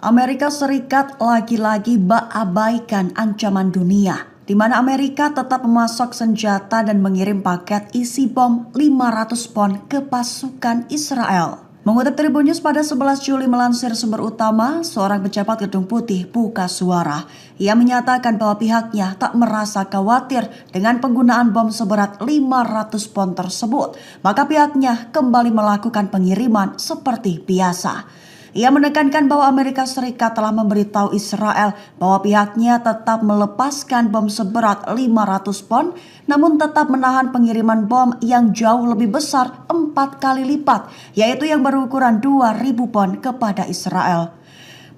Amerika Serikat lagi-lagi abaikan ancaman dunia, di mana Amerika tetap memasok senjata dan mengirim paket isi bom 500 pon ke pasukan Israel. Mengutip Tribun News pada 11 Juli melansir sumber utama, seorang pejabat Gedung Putih buka suara. Ia menyatakan bahwa pihaknya tak merasa khawatir dengan penggunaan bom seberat 500 pon tersebut, maka pihaknya kembali melakukan pengiriman seperti biasa. Ia menekankan bahwa Amerika Serikat telah memberitahu Israel bahwa pihaknya tetap melepaskan bom seberat 500 pon, namun tetap menahan pengiriman bom yang jauh lebih besar 4 kali lipat, yaitu yang berukuran 2.000 pon kepada Israel.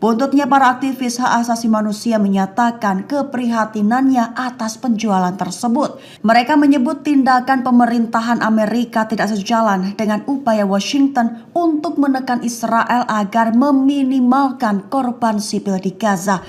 Buntutnya, para aktivis hak asasi manusia menyatakan keprihatinannya atas penjualan tersebut. Mereka menyebut tindakan pemerintahan Amerika tidak sejalan dengan upaya Washington untuk menekan Israel agar meminimalkan korban sipil di Gaza.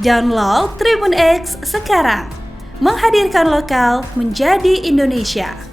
Download Tribun X sekarang, menghadirkan lokal menjadi Indonesia.